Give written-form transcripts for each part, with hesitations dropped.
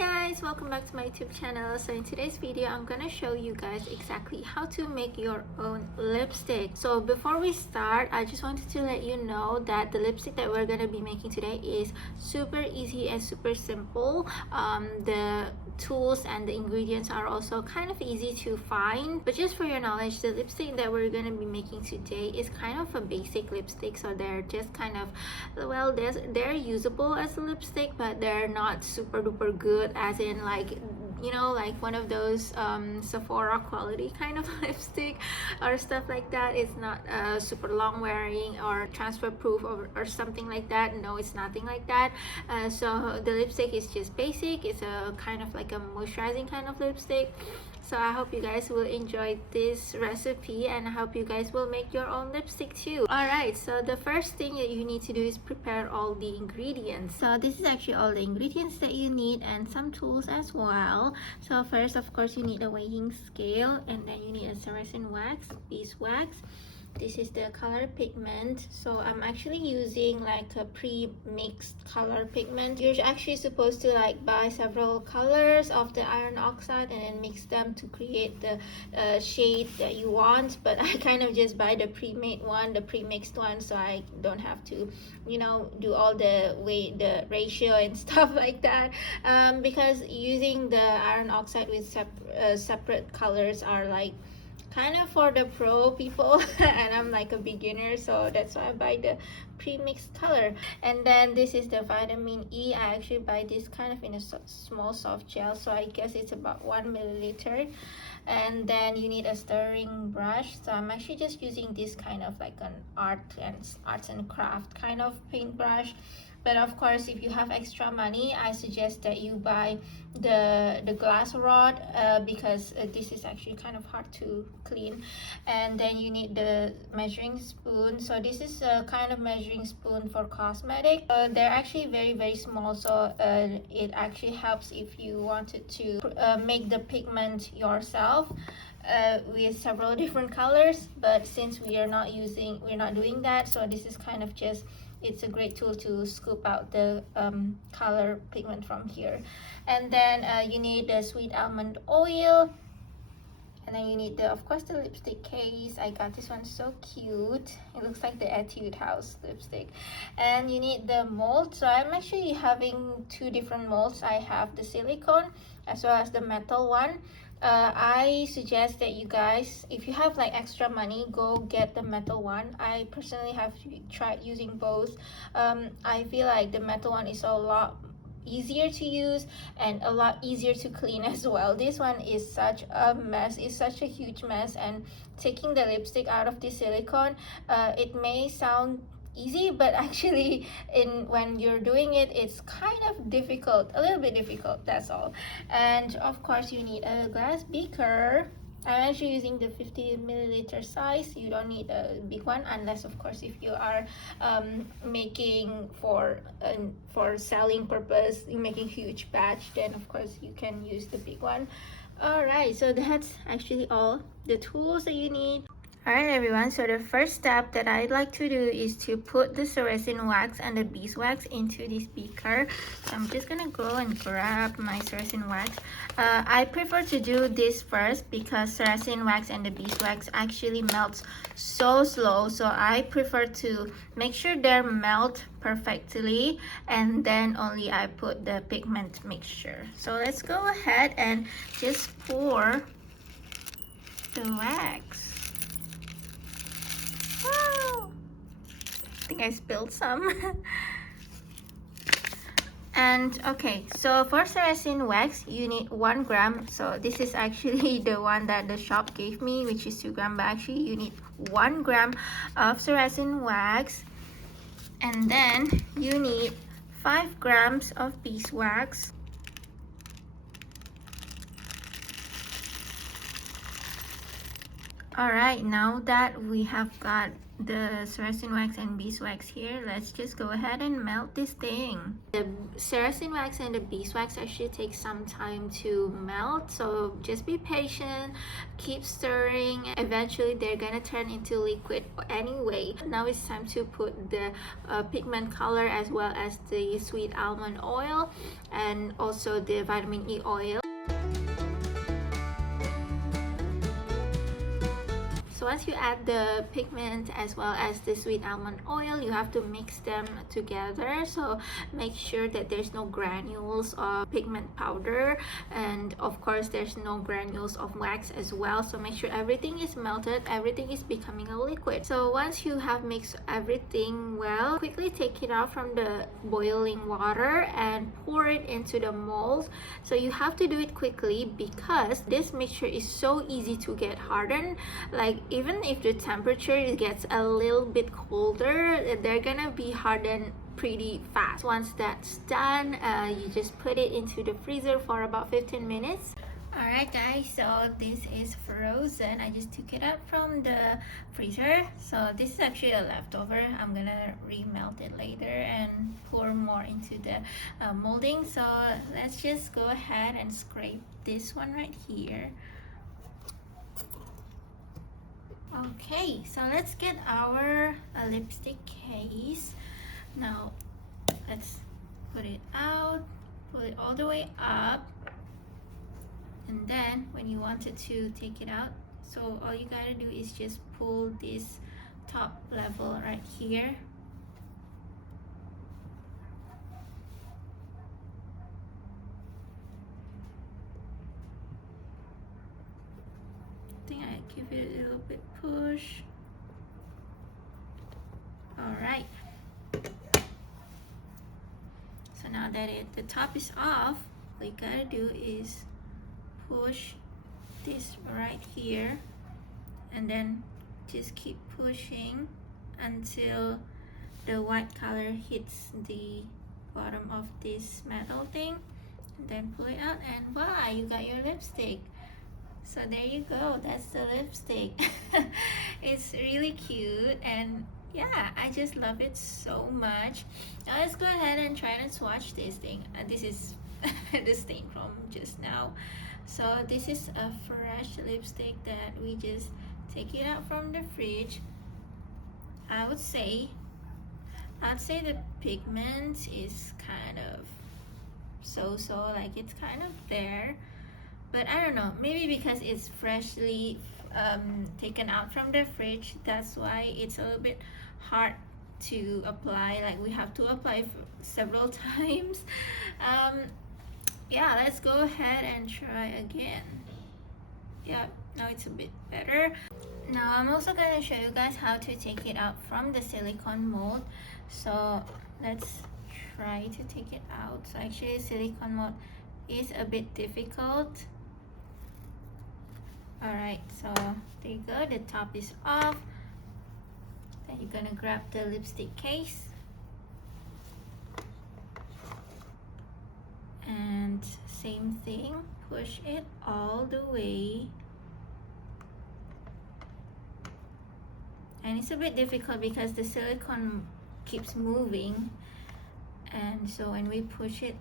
guys, welcome back to my YouTube channel. So in today's video I'm gonna show you guys exactly how to make your own lipstick. So before we start, I just wanted to let you know that the lipstick that we're gonna be making today is super easy and super simple. The tools and the ingredients are also kind of easy to find, but just for your knowledge, the lipstick that we're gonna be making today is kind of a basic lipstick. So they're just kind of, well, they're usable as a lipstick, but they're not super duper good, as in, like, you know, like one of those Sephora quality kind of lipstick or stuff like that. It's not super long wearing or transfer proof or something like that. No, it's nothing like that. So the lipstick is just basic. It's a kind of like a moisturizing kind of lipstick. So I hope you guys will enjoy this recipe, and I hope you guys will make your own lipstick too. Alright, so the first thing that you need to do is prepare all the ingredients. So this is actually all the ingredients that you need and some tools as well. So first, of course, you need a weighing scale, and then you need a Ceresin wax, Beeswax. This is the color pigment. So I'm actually using like a pre-mixed color pigment. You're actually supposed to like buy several colors of the iron oxide and then mix them to create the shade that you want, but I kind of just buy the pre-made one, the pre-mixed one, so I don't have to, you know, do all the weight, the ratio and stuff like that, because using the iron oxide with separate colors are like kind of for the pro people and I'm like a beginner, so that's why I buy the pre-mixed color. And then this is the vitamin E. I actually buy this kind of in a small soft gel, so I guess it's about 1 milliliter. And then you need a stirring brush. So I'm actually just using this kind of like an arts and craft kind of paintbrush. But of course, if you have extra money, I suggest that you buy the glass rod, because this is actually kind of hard to clean. And then you need the measuring spoon. So this is a kind of measuring spoon for cosmetic. They're actually very small, so it actually helps if you wanted to make the pigment yourself with several different colors. But since we're not doing that, so this is kind of just, it's a great tool to scoop out the color pigment from here. And then you need the Sweet Almond Oil, and then you need the, of course, the lipstick case. I got this one, so cute. It looks like the Etude House lipstick. And you need the mold. So I'm actually having two different molds. I have the silicone as well as the metal one. I suggest that you guys, if you have like extra money, go get the metal one. I personally have tried using both. I feel like the metal one is a lot easier to use and a lot easier to clean as well. This one is such a mess. It's such a huge mess, and taking the lipstick out of the silicone, it may sound easy, but actually when you're doing it, it's kind of difficult, a little bit difficult, that's all. And of course you need a glass beaker. I'm actually using the 50 milliliter size. You don't need a big one, unless of course if you are making for selling purpose, you're making huge batch, then of course you can use the big one. All right, so that's actually all the tools that you need. Alright everyone, so the first step that I'd like to do is to put the Ceresin wax and the beeswax into this beaker. So I'm just gonna go and grab my Ceresin wax. I prefer to do this first because Ceresin wax and the beeswax actually melts so slow, so I prefer to make sure they melt perfectly, and then only I put the pigment mixture. So let's go ahead and just pour the wax. Wow. I think I spilled some. And okay, so for Ceresin wax, you need 1 gram. So this is actually the one that the shop gave me, which is 2 gram, but actually you need 1 gram of Ceresin wax. And then you need 5 grams of beeswax. Alright, now that we have got the Ceresin Wax and Beeswax here, let's just go ahead and melt this thing. The Ceresin Wax and the Beeswax actually take some time to melt, so just be patient, keep stirring. Eventually they're gonna turn into liquid anyway. Now it's time to put the pigment color as well as the Sweet Almond Oil and also the vitamin E oil. So once you add the pigment as well as the sweet almond oil, you have to mix them together. So make sure that there's no granules of pigment powder, and of course there's no granules of wax as well. So make sure everything is melted, everything is becoming a liquid. So once you have mixed everything well, quickly take it out from the boiling water and pour it into the mold. So you have to do it quickly because this mixture is so easy to get hardened. Like even if the temperature gets a little bit colder, they're gonna be hardened pretty fast. Once that's done, you just put it into the freezer for about 15 minutes. Alright guys, so this is frozen. I just took it out from the freezer. So this is actually a leftover. I'm gonna remelt it later and pour more into the molding. So let's just go ahead and scrape this one right here. Okay, so let's get our lipstick case. Now let's put it out, pull it all the way up, and then when you wanted to take it out, so all you gotta do is just pull this top level right here. I think I give it a little bit push. All right. So now that the top is off, what you gotta do is push this right here, and then just keep pushing until the white color hits the bottom of this metal thing, and then pull it out, and voila, you got your lipstick. So there you go, that's the lipstick. It's really cute, and yeah, I just love it so much. Now let's go ahead and try to swatch this thing. This is the stain from just now. So this is a fresh lipstick that we just take it out from the fridge. I'd say the pigment is kind of so, like it's kind of there, but I don't know, maybe because it's freshly taken out from the fridge, that's why it's a little bit hard to apply. Like we have to apply several times. Yeah, let's go ahead and try again. Yeah, now it's a bit better. Now I'm also going to show you guys how to take it out from the silicone mold. So let's try to take it out. So actually silicone mold is a bit difficult. Alright, so there you go, the top is off. Then you're gonna grab the lipstick case and same thing, push it all the way. And it's a bit difficult because the silicone keeps moving, and so when we push it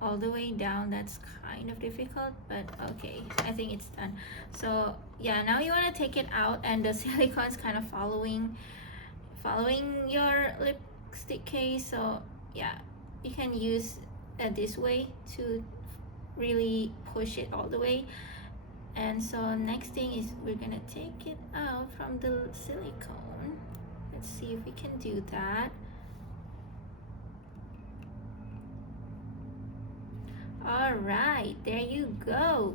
all the way down, that's kind of difficult, but okay, I think it's done. So yeah, now you want to take it out, and the silicone's kind of following your lipstick case. So yeah, you can use this way to really push it all the way. And so next thing is we're gonna take it out from the silicone. Let's see if we can do that. All right, there you go.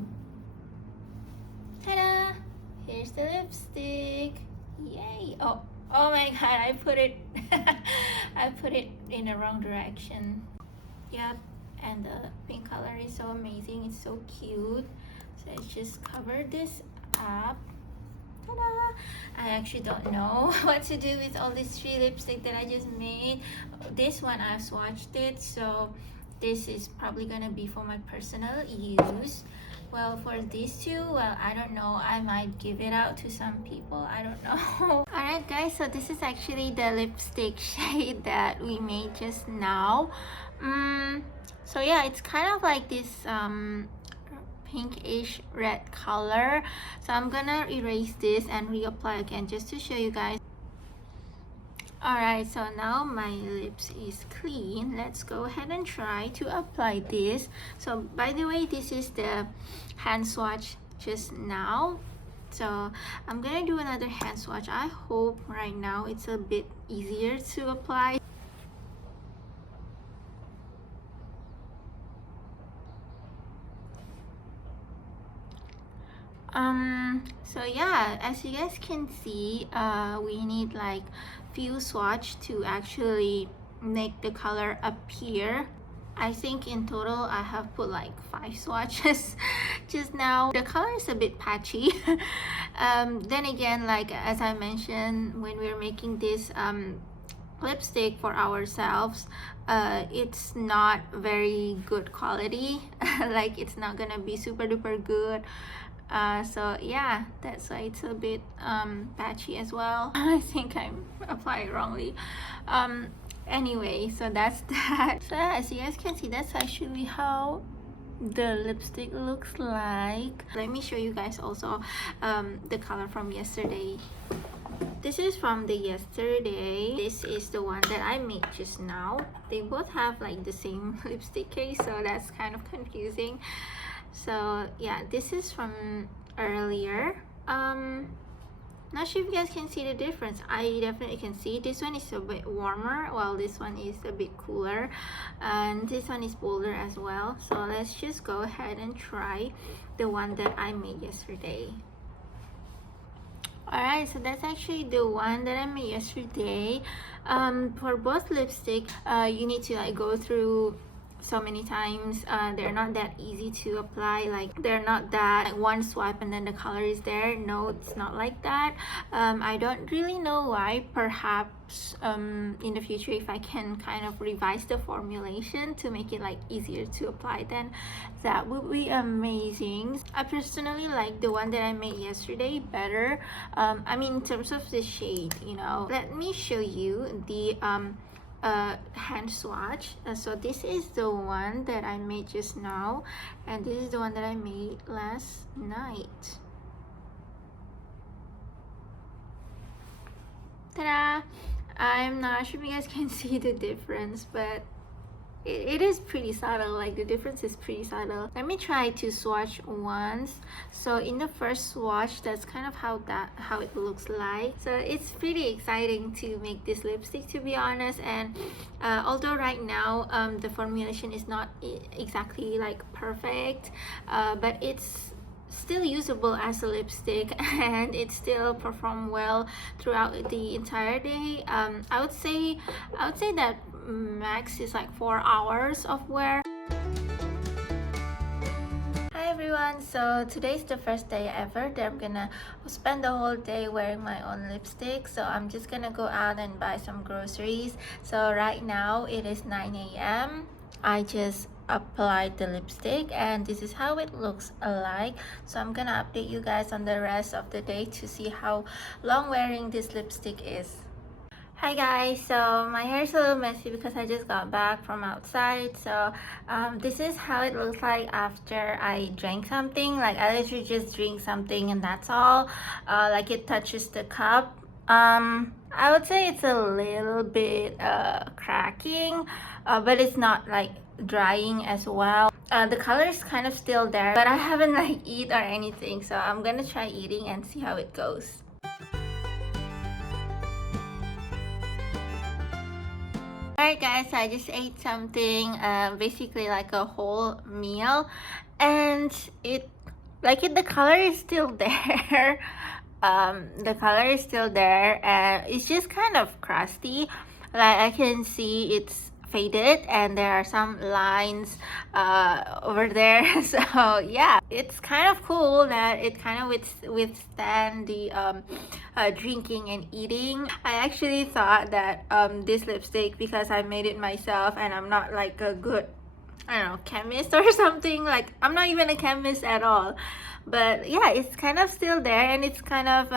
Ta-da! Here's the lipstick. Yay! Oh my god, I put it I put it in the wrong direction. Yep, and the pink color is so amazing. It's so cute. So let's just cover this up. Ta-da! I actually don't know what to do with all these 3 lipstick that I just made. This one I swatched it, so this is probably gonna be for my personal use. Well, for these two, well, I don't know, I might give it out to some people, I don't know. Alright guys, so this is actually the lipstick shade that we made just now. So yeah, it's kind of like this pinkish red color. So I'm gonna erase this and reapply again just to show you guys. Alright, so now my lips is clean. Let's go ahead and try to apply this. So by the way, this is the hand swatch just now. So I'm gonna do another hand swatch. I hope right now it's a bit easier to apply. So yeah, as you guys can see, we need like few swatch to actually make the color appear. I think in total I have put like 5 swatches just now. The color is a bit patchy. Then again, like as I mentioned, when we're making this lipstick for ourselves, it's not very good quality. Like it's not gonna be super duper good. So yeah, that's why it's a bit patchy as well. I think I'm applying wrongly. Anyway, so that's that. So yeah, as you guys can see, that's actually how the lipstick looks like. Let me show you guys also the color from yesterday. This is from the yesterday. This is the one that I made just now. They both have like the same lipstick case, so that's kind of confusing. So yeah, this is from earlier. Not sure if you guys can see the difference. I definitely can see this one is a bit warmer while this one is a bit cooler, and this one is bolder as well. So let's just go ahead and try the one that I made yesterday. Alright, so that's actually the one that I made yesterday. For both lipstick, you need to like go through so many times. They're not that easy to apply. Like they're not that like one swipe and then the color is there. No, it's not like that. I don't really know why. Perhaps in the future, if I can kind of revise the formulation to make it like easier to apply, then that would be amazing. I personally like the one that I made yesterday better. I mean, in terms of the shade, you know. Let me show you the hand swatch. So this is the one that I made just now, and this is the one that I made last night. Ta-da! I'm not sure if you guys can see the difference, but it is pretty subtle. Like the difference is pretty subtle. Let me try to swatch once. So in the first swatch, that's kind of how it looks like. So it's pretty exciting to make this lipstick, to be honest. And although right now the formulation is not exactly like perfect, but it's still usable as a lipstick and it still performed well throughout the entire day. I would say that max is like 4 hours of wear. Hi everyone, so today's the first day ever that I'm gonna spend the whole day wearing my own lipstick. So I'm just gonna go out and buy some groceries. So right now it is 9 a.m. I just applied the lipstick and this is how it looks like. So I'm gonna update you guys on the rest of the day to see how long wearing this lipstick is. Hi guys, so my hair is a little messy because I just got back from outside. So this is how it looks like after I drank something. Like I literally just drink something and that's all. Like it touches the cup. I would say it's a little bit cracking, but it's not like drying as well. The color is kind of still there, but I haven't like eat or anything, so I'm gonna try eating and see how it goes. Alright guys, so I just ate something, basically like a whole meal, and the color is still there. The color is still there and it's just kind of crusty. Like I can see it's faded and there are some lines over there. So yeah, it's kind of cool that it kind of withstand the drinking and eating. I actually thought that this lipstick, because I made it myself and I'm not like a good I don't know, chemist or something. Like, I'm not even a chemist at all, but yeah, it's kind of still there, and it's kind of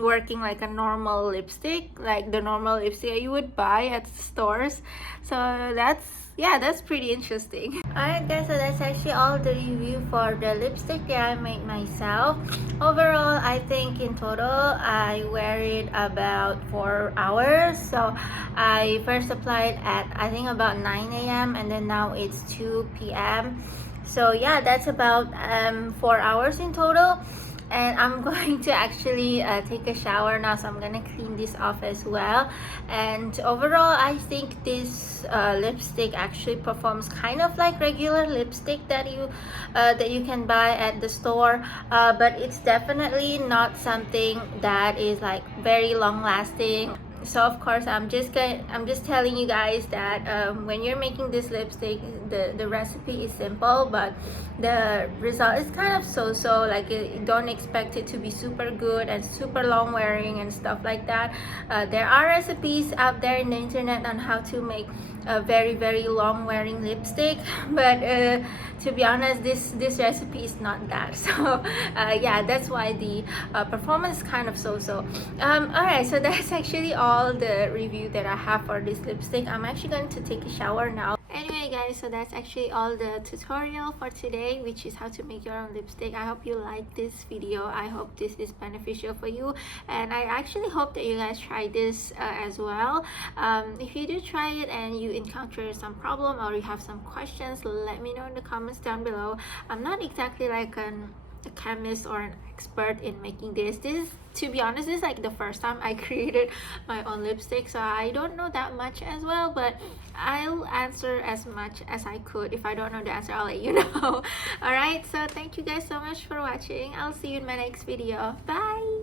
working like a normal lipstick, like the normal lipstick you would buy at stores. So that's, yeah, that's pretty interesting. Alright guys, so that's actually all the review for the lipstick that I made myself. Overall, I think in total I wear it about 4 hours. So I first applied at, I think, about 9 a.m. and then now it's 2 p.m. So yeah, that's about 4 hours in total. And I'm going to actually take a shower now, so I'm gonna clean this off as well. And overall, I think this lipstick actually performs kind of like regular lipstick that you can buy at the store, but it's definitely not something that is like very long lasting. So of course I'm just telling you guys that when you're making this lipstick, the recipe is simple, but the result is kind of so like, don't expect it to be super good and super long wearing and stuff like that. There are recipes out there in the internet on how to make a very long wearing lipstick, but to be honest, this recipe is not that. So yeah, that's why the performance is kind of so. Alright, so that's actually all the review that I have for this lipstick. I'm actually going to take a shower now. Anyway guys, so that's actually all the tutorial for today, which is how to make your own lipstick. I hope you like this video. I hope this is beneficial for you, and I actually hope that you guys try this as well. If you do try it and you encounter some problem or you have some questions, let me know in the comments down below. I'm not exactly like a chemist or an expert in making this. To be honest, this is like the first time I created my own lipstick, so I don't know that much as well, but I'll answer as much as I could. If I don't know the answer, I'll let you know. Alright, so thank you guys so much for watching. I'll see you in my next video. Bye.